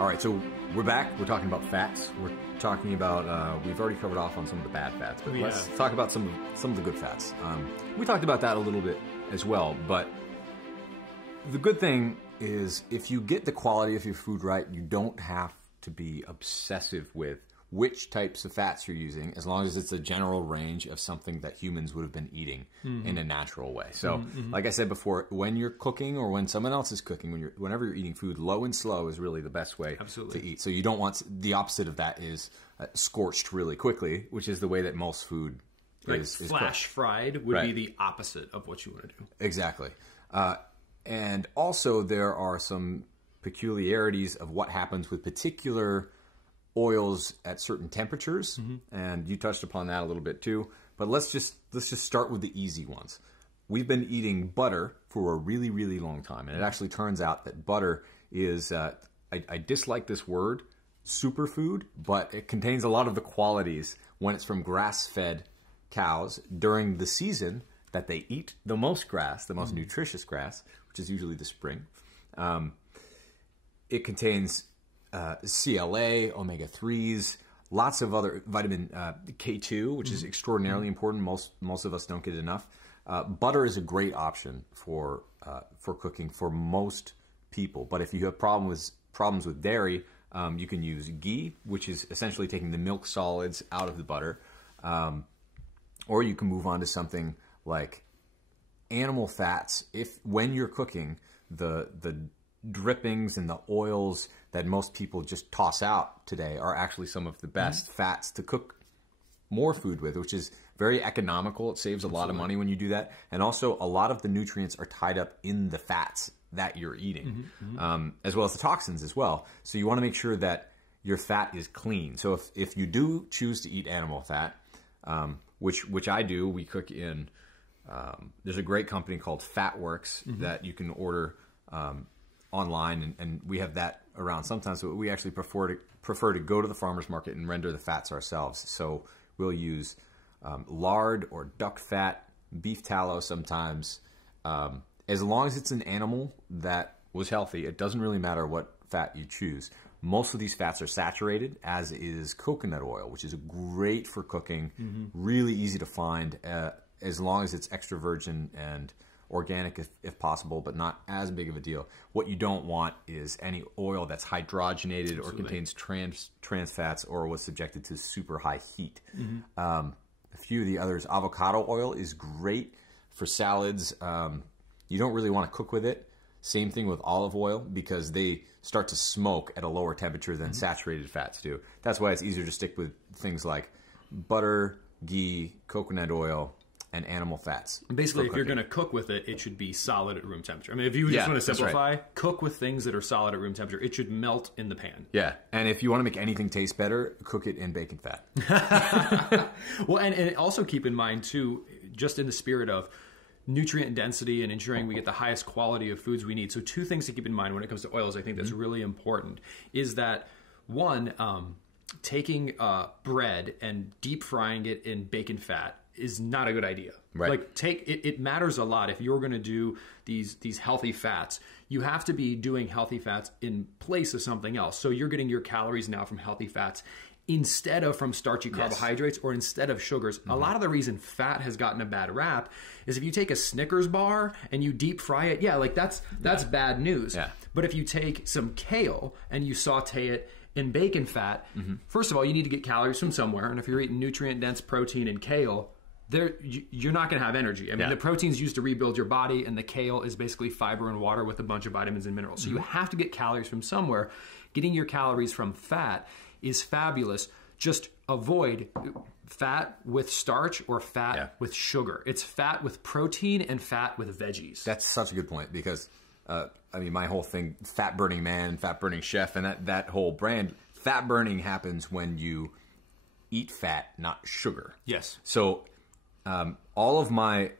All right, so we're back. We're talking about fats. We're talking about, we've already covered off on some of the bad fats, but let's talk about some of the good fats. We talked about that a little bit as well, but the good thing is if you get the quality of your food right, you don't have to be obsessive with which types of fats you're using, as long as it's a general range of something that humans would have been eating in a natural way. So, like I said before, when you're cooking or when someone else is cooking, whenever you're eating food, low and slow is really the best way to eat. So you don't want, the opposite of that is scorched really quickly, which is the way that most food is flash cooked. Fried would be the opposite of what you want to do. Exactly. And also there are some peculiarities of what happens with particular oils at certain temperatures, and you touched upon that a little bit too. But let's just start with the easy ones. We've been eating butter for a really, really long time, and it actually turns out that butter is, I dislike this word, superfood, but it contains a lot of the qualities when it's from grass-fed cows during the season that they eat the most grass, the most nutritious grass, which is usually the spring. It contains CLA, omega-3s, lots of other vitamin K2, which is extraordinarily important. Most of us don't get enough. Butter is a great option for cooking for most people. But if you have problems with dairy, you can use ghee, which is essentially taking the milk solids out of the butter, or you can move on to something like animal fats. When you're cooking, the drippings and the oils that most people just toss out today are actually some of the best fats to cook more food with, which is very economical. It saves a lot of money when you do that. And also a lot of the nutrients are tied up in the fats that you're eating, as well as the toxins as well. So you want to make sure that your fat is clean. So if you do choose to eat animal fat, which I do, we cook in, there's a great company called Fatworks that you can order online, and we have that around sometimes, but we actually prefer to go to the farmer's market and render the fats ourselves. So we'll use lard or duck fat, beef tallow sometimes. As long as it's an animal that was healthy, it doesn't really matter what fat you choose. Most of these fats are saturated, as is coconut oil, which is great for cooking, really easy to find, as long as it's extra virgin and organic if possible, but not as big of a deal. What you don't want is any oil that's hydrogenated or contains trans fats or was subjected to super high heat. A few of the others, avocado oil is great for salads. You don't really want to cook with it. Same thing with olive oil, because they start to smoke at a lower temperature than saturated fats do. That's why it's easier to stick with things like butter, ghee, coconut oil, and animal fats. Basically, if you're going to cook with it, it should be solid at room temperature. I mean, if you just want to simplify, cook with things that are solid at room temperature. It should melt in the pan. Yeah, and if you want to make anything taste better, cook it in bacon fat. Well, and also keep in mind, too, just in the spirit of nutrient density and ensuring we get the highest quality of foods we need. So 2 things to keep in mind when it comes to oils, I think that's really important, is that, one, taking bread and deep frying it in bacon fat is not a good idea. Right. Like it matters a lot. If you're going to do these healthy fats, you have to be doing healthy fats in place of something else. So you're getting your calories now from healthy fats instead of from starchy carbohydrates or instead of sugars. A lot of the reason fat has gotten a bad rap is if you take a Snickers bar and you deep fry it, like that's bad news. Yeah. But if you take some kale and you saute it in bacon fat, first of all, you need to get calories from somewhere. And if you're eating nutrient-dense protein in kale, you're not going to have energy. I mean, the protein's used to rebuild your body, and the kale is basically fiber and water with a bunch of vitamins and minerals. So you have to get calories from somewhere. Getting your calories from fat is fabulous. Just avoid fat with starch or fat with sugar. It's fat with protein and fat with veggies. That's such a good point, because I mean, my whole thing, fat burning man, fat burning chef, and that whole brand, fat burning happens when you eat fat, not sugar. Yes. So all of my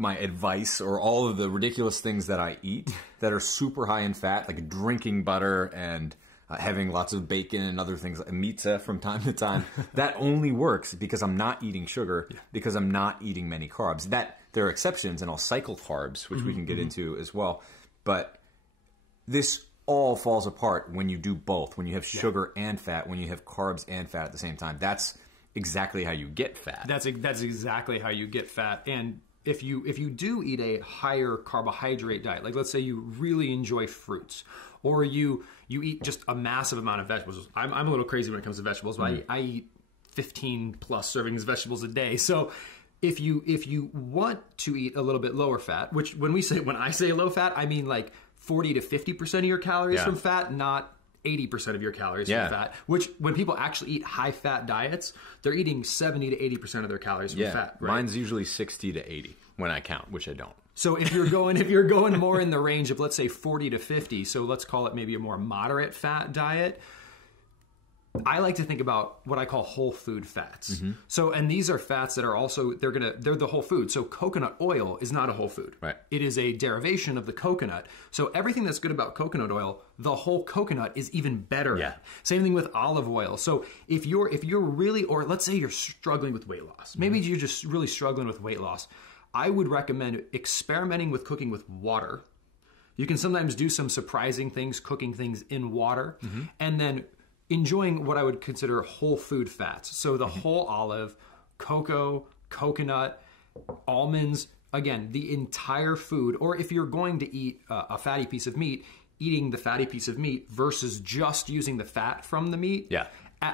advice, or all of the ridiculous things that I eat that are super high in fat, like drinking butter and having lots of bacon and other things, pizza from time to time, that only works because I'm not eating sugar, because I'm not eating many carbs. That there are exceptions, and I'll cycle carbs, which we can get into as well. But this all falls apart when you do both, when you have sugar and fat, when you have carbs and fat at the same time. That's exactly how you get fat. That's exactly how you get fat. And if you do eat a higher carbohydrate diet, like let's say you really enjoy fruits, or you eat just a massive amount of vegetables. I'm a little crazy when it comes to vegetables, but I eat 15 plus servings of vegetables a day. So if you want to eat a little bit lower fat, which when I say low fat, I mean like 40 to 50% of your calories from fat, not 80% of your calories from fat, which when people actually eat high fat diets, they're eating 70 to 80% of their calories from fat. Right? Mine's usually 60 to 80 when I count, which I don't. So if you're going more in the range of, let's say 40 to 50, so let's call it maybe a more moderate fat diet, I like to think about what I call whole food fats. So, and these are fats that are also, they're the whole food. So coconut oil is not a whole food. Right. It is a derivation of the coconut. So everything that's good about coconut oil, the whole coconut is even better. Yeah. Same thing with olive oil. So if you're really, or let's say you're struggling with weight loss, maybe you're just really struggling with weight loss, I would recommend experimenting with cooking with water. You can sometimes do some surprising things, cooking things in water, and then enjoying what I would consider whole food fats. So the whole olive, cocoa, coconut, almonds, again, the entire food. Or if you're going to eat a fatty piece of meat, eating the fatty piece of meat versus just using the fat from the meat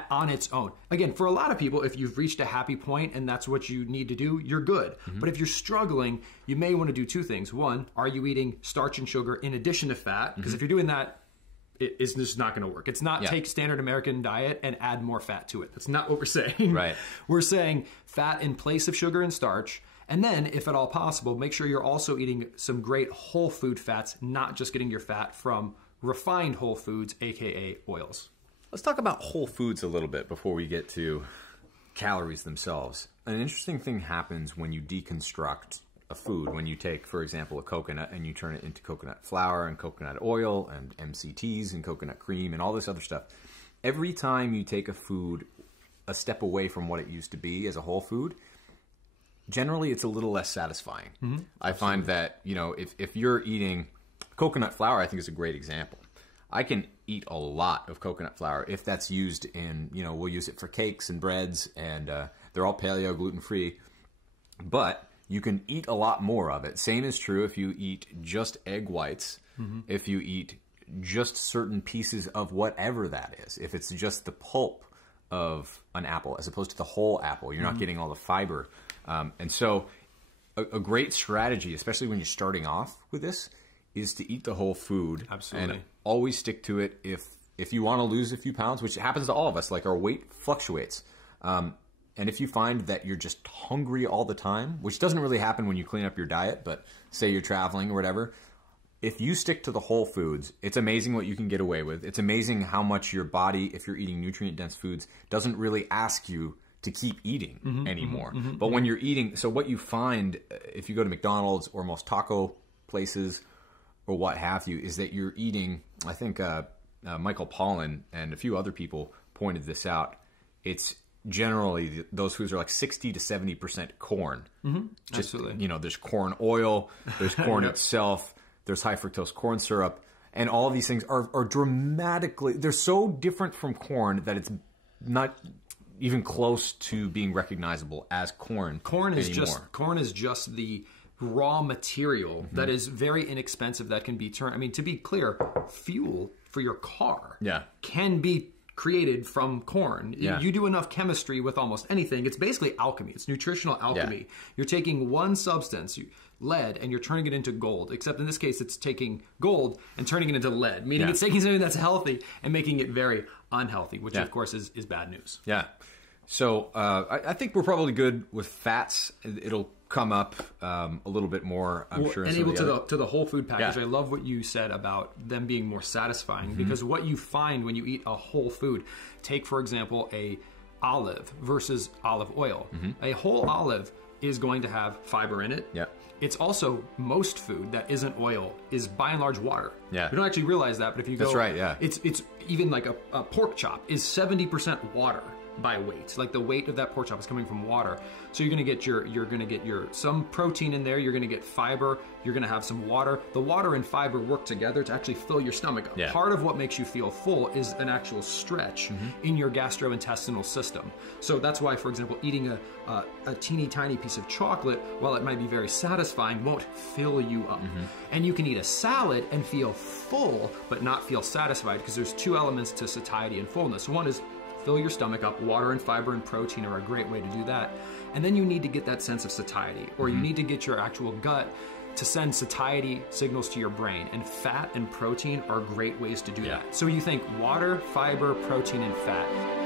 on its own. Again, for a lot of people, if you've reached a happy point and that's what you need to do, you're good. But if you're struggling, you may want to do two things. One, are you eating starch and sugar in addition to fat? Because if you're doing that, it's just not going to work. It's not take standard American diet and add more fat to it. That's not what we're saying. Right. We're saying fat in place of sugar and starch. And then, if at all possible, make sure you're also eating some great whole food fats, not just getting your fat from refined whole foods, aka oils. Let's talk about whole foods a little bit before we get to calories themselves. An interesting thing happens when you deconstruct a food. When you take, for example, a coconut and you turn it into coconut flour and coconut oil and MCTs and coconut cream and all this other stuff. Every time you take a food a step away from what it used to be as a whole food, generally it's a little less satisfying. I find that, if you're eating coconut flour, I think is a great example. I can eat a lot of coconut flour if that's used in, we'll use it for cakes and breads, and they're all paleo, gluten-free. But you can eat a lot more of it. Same is true if you eat just egg whites, if you eat just certain pieces of whatever that is. If it's just the pulp of an apple as opposed to the whole apple, you're not getting all the fiber. And so a great strategy, especially when you're starting off with this, is to eat the whole food. Absolutely. And always stick to it if you want to lose a few pounds, which happens to all of us, like our weight fluctuates. And if you find that you're just hungry all the time, which doesn't really happen when you clean up your diet, but say you're traveling or whatever, if you stick to the whole foods, it's amazing what you can get away with. It's amazing how much your body, if you're eating nutrient-dense foods, doesn't really ask you to keep eating anymore. But when you're eating, so what you find if you go to McDonald's or most taco places or what have you, is that you're eating, I think Michael Pollan and a few other people pointed this out, it's generally those foods are like 60 to 70% corn. Just, Absolutely. There's corn oil, there's corn itself, there's high fructose corn syrup, and all of these things are dramatically, they're so different from corn that it's not even close to being recognizable as corn. Corn is just the raw material that is very inexpensive that can be turned. I mean, to be clear, fuel for your car can be created from corn. You do enough chemistry with almost anything. It's basically alchemy. It's nutritional alchemy. You're taking one substance, lead, and you're turning it into gold. Except in this case, it's taking gold and turning it into lead, meaning it's taking something that's healthy and making it very unhealthy, which of course is bad news. Yeah. So I think we're probably good with fats. It'll come up a little bit more, I'm sure. And able to the whole food package. I love what you said about them being more satisfying, because what you find when you eat a whole food, take for example a olive versus olive oil. A whole olive is going to have fiber in it. It's also, most food that isn't oil is by and large water. We don't actually realize that, but if you go, it's even like a pork chop is 70% water. by weight. Like the weight of that pork chop is coming from water. So you're gonna get your some protein in there, you're gonna get fiber, you're gonna have some water. The water and fiber work together to actually fill your stomach up. Yeah. Part of what makes you feel full is an actual stretch in your gastrointestinal system. So that's why, for example, eating a teeny tiny piece of chocolate, while it might be very satisfying, won't fill you up. And you can eat a salad and feel full, but not feel satisfied, because there's two elements to satiety and fullness. One is fill your stomach up. Water and fiber and protein are a great way to do that. And then you need to get that sense of satiety, or you need to get your actual gut to send satiety signals to your brain. And fat and protein are great ways to do that. So you think water, fiber, protein, and fat.